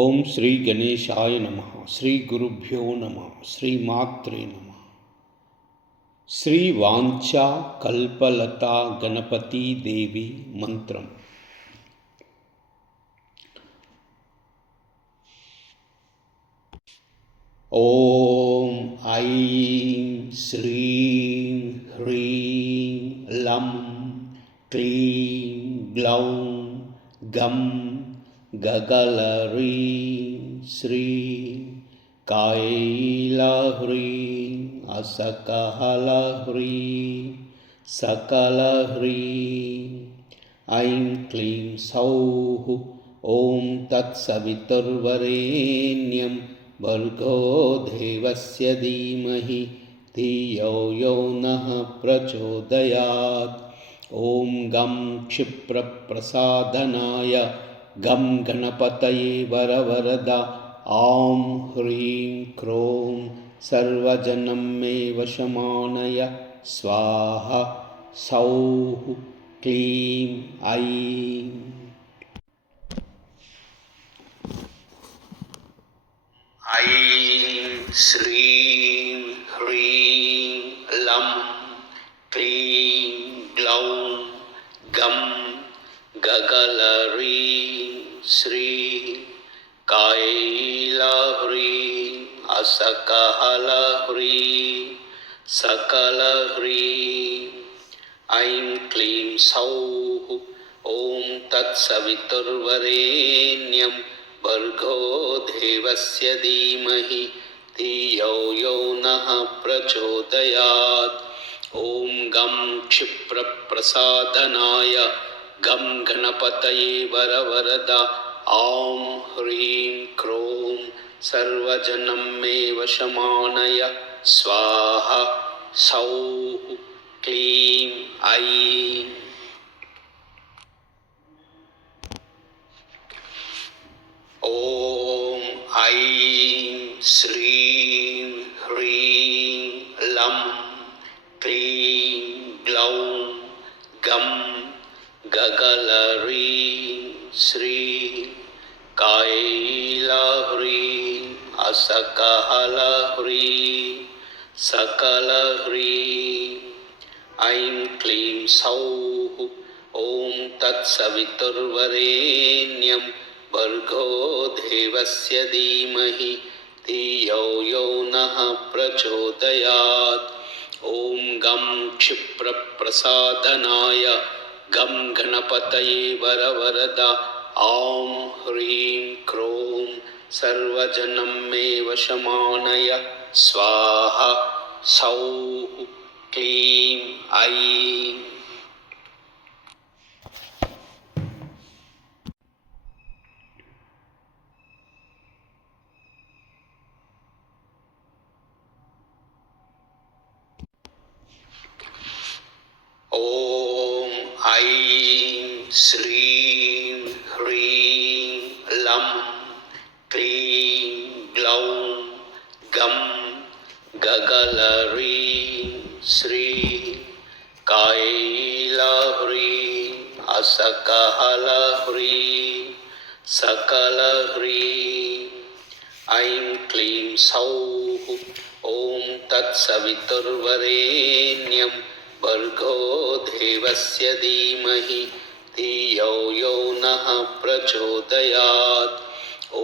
ओम श्री गणेशाय नमः। श्री गुरुभ्यो नमः। श्री मात्रे नमः। श्री वांछा कल्पलता गणपति देवी मंत्रम। ओम ऐं श्रीं ह्रीं लं क्लीं ग्लौं गं गगलह्रीं श्रीं कैलह्रीं असकहलह्रीं सकलह्रीं ऐं क्लीं सौः। ॐ तत्सवितुर्वरेण्यं भर्गो देवस्य धीमहि धियो यो नः प्रचोदयात्। ॐ गं क्षिप्रप्रसादनाय गं गणपतये वरवरदा ॐ ह्रीं क्रों सर्वजनं मे वशमानय स्वाहा सौः क्लीं ऐं। ऐं श्रीं ह्रीं लं क्लीं ग्लौं गं गगलह्रीं श्रीं कैलह्रीं असकहलह्रीं सकलह्रीं ऐं क्लीं सौः। ॐ तत्सवितुर्वरेण्यं भर्गो देवस्य धीमहि धियो यो नः प्रचोदयात्। ॐ गं क्षिप्रप्रसादनाय गं गणपतये वरवरदा ॐ ह्रीं क्रों सर्वजनं मे वशमानय स्वाहा सौः क्लीं ऐं। ॐ ऐं श्रीं ह्रीं लं क्लीं ग्लौं गं गगलह्रीं श्रीं कैलह्रीं असकहलह्रीं सकलह्रीं ऐं क्लीं सौः। ॐ तत्सवितुर्वरेण्यं भर्गो देवस्य धीमहि धियो यो नः प्रचोदयात्। ॐ गं क्षिप्रप्रसादनाय गं गणपतये वरवरदा ॐ ह्रीं क्रों सर्वजनं मे वशमानय स्वाहा सौः क्लीं ऐं। ॐ ऐं श्रीं ह्रीं लं क्लीं ग्लौं गं गगलह्रीं श्रीं कैलह्रीं असकहलह्रीं सकलह्रीं ऐं क्लीं सौः। ॐ तत्सवितुर्वरेण्यं भर्गो देवस्य धीमहि धियो यो नः प्रचोदयात्। ॐ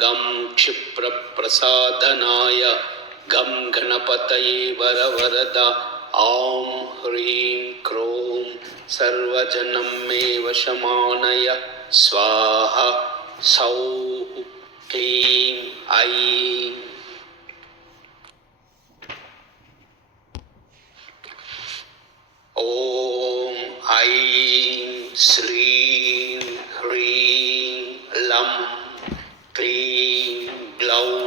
गं क्षिप्रप्रसादनाय गं गणपतये वरवरदा ॐ ह्रीं क्रों सर्वजनं मे वशमानय स्वाहा सौः क्लीं ऐं। ॐ ऐं श्रीं ह्रीं लं क्लीं ग्लौं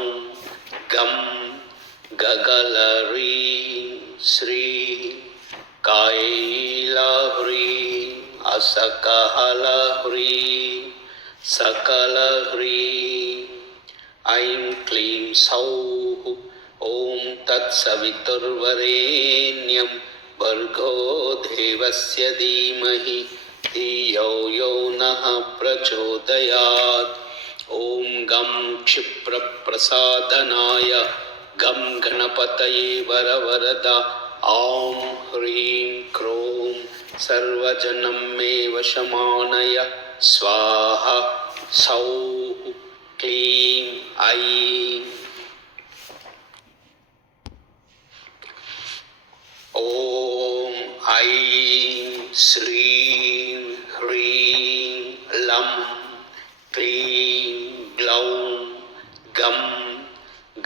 गं गगलह्रीं श्रीं कैलह्रीं असकहलह्रीं सकलह्रीं ऐं क्लीं सौः। ॐ तत्सवितुर्वरेण्यं भर्गो देवस्य धीमहि धियो यो नः प्रचोदयात्। ॐ गं क्षिप्रप्रसादनाय गं गणपतये वरवरदा ॐ ह्रीं क्रों सर्वजनं मे वशमानय स्वाहा सौः क्लीं ऐं ॐ ऐं श्रीं ह्रीं लं क्लीं ग्लौं गं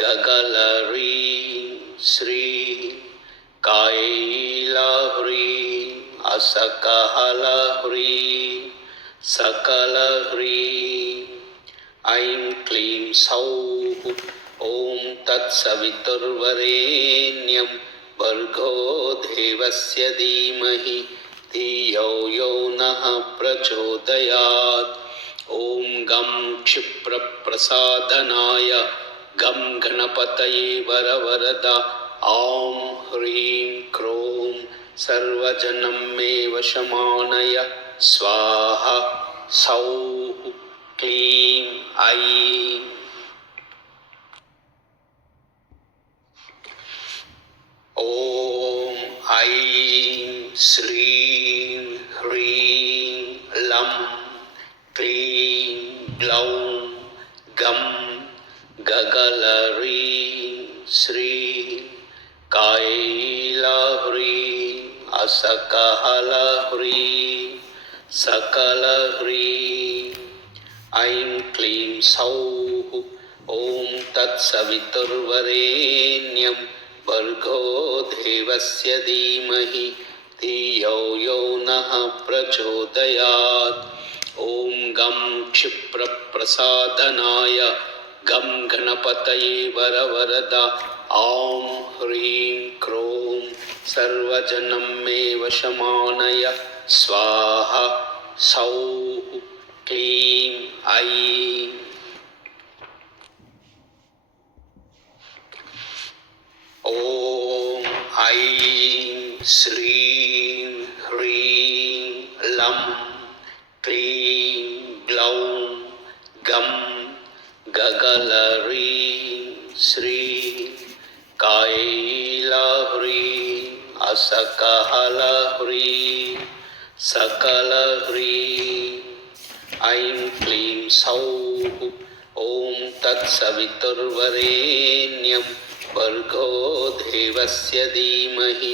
गगलह्रीं श्रीं कैलह्रीं असकहलह्रीं सकलह्रीं ऐं क्लीं सौः ॐ तत्सवितुर्वरेण्यं भर्गो देवस्य धीमहि धियो यो नः प्रचोदयात् ॐ गं क्षिप्रप्रसादनाय गं गणपतये वरवरदा ॐ ह्रीं क्रों सर्वजनं मे वशमानय स्वाहा सौः क्लीं ऐं ॐ ऐं श्रीं ह्रीं लं क्लीं ग्लौं गं गगलह्रीं श्रीं कैलह्रीं असकहलह्रीं सकलह्रीं ऐं क्लीं सौः ॐ तत्सवितुर्वरेण्यं भर्गो देवस्य धीमहि धियो यो नः प्रचोदयात् ॐ गं क्षिप्रप्रसादनाय गं गणपतये वरवरदा ॐ ह्रीं क्रों सर्वजनं मे वशमानय स्वाहा सौः क्लीं ऐं ॐ ऐं श्रीं ह्रीं लं क्लीं ग्लौं गं गगलह्रीं श्रीं कैलह्रीं असकहलह्रीं सकलह्रीं ऐं क्लीं सौः ॐ तत्सवितुर्वरेण्यं भर्गो देवस्य धीमहि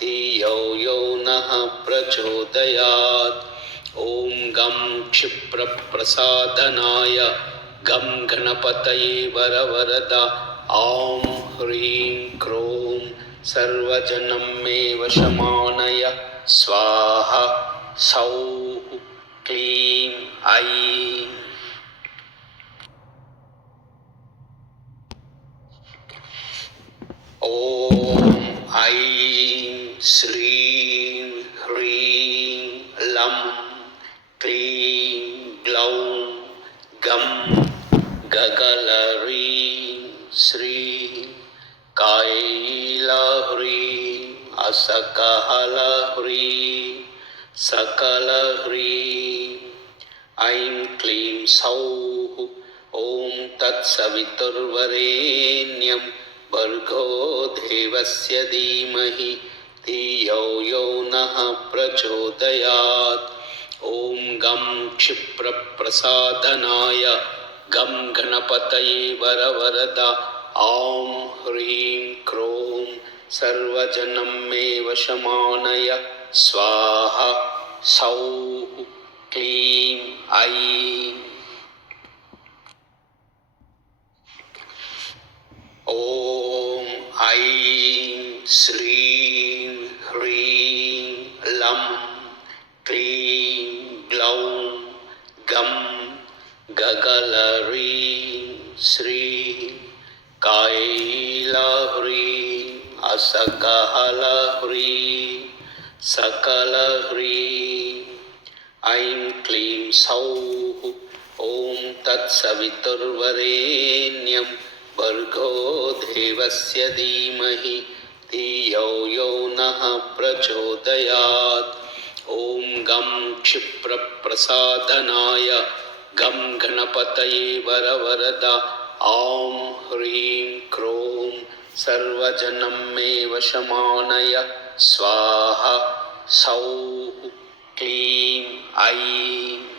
धियो यो नः प्रचोदयात् ॐ गं क्षिप्रप्रसादनाय गं गणपतये वरवरदा ॐ ह्रीं क्रों सर्वजनं मे वशमानय स्वाहा सौः क्लीं ऐं ॐ ऐं श्रीं ह्रीं लं क्लीं ग्लौं गं गगलह्रीं श्रीं कैलह्रीं असकहलह्रीं सकलह्रीं ऐं क्लीं सौः ॐ तत्सवितुर्वरेण्यं भर्गो देवस्य धीमहि धियो यो नः प्रचोदयात् ॐ गं क्षिप्रप्रसादनाय गं गणपतये वरवरदा ॐ ह्रीं क्रों सर्वजनं मे वशमानय स्वाहा सौः क्लीं ऐं ॐ ऐं श्रीं ह्रीं लं क्लीं ग्लौं गं गगलह्रीं श्रीं कैलह्रीं असकहलह्रीं सकलह्रीं ऐं क्लीं सौः ॐ तत्सवितुर्वरेण्यं भर्गो देवस्य धीमहि धियो यो नः प्रचोदयात् ॐ गं क्षिप्रप्रसादनाय गं गणपतये वरवरदा ॐ ह्रीं क्रों सर्वजनं मे वशमानय स्वाहा सौः क्लीं ऐं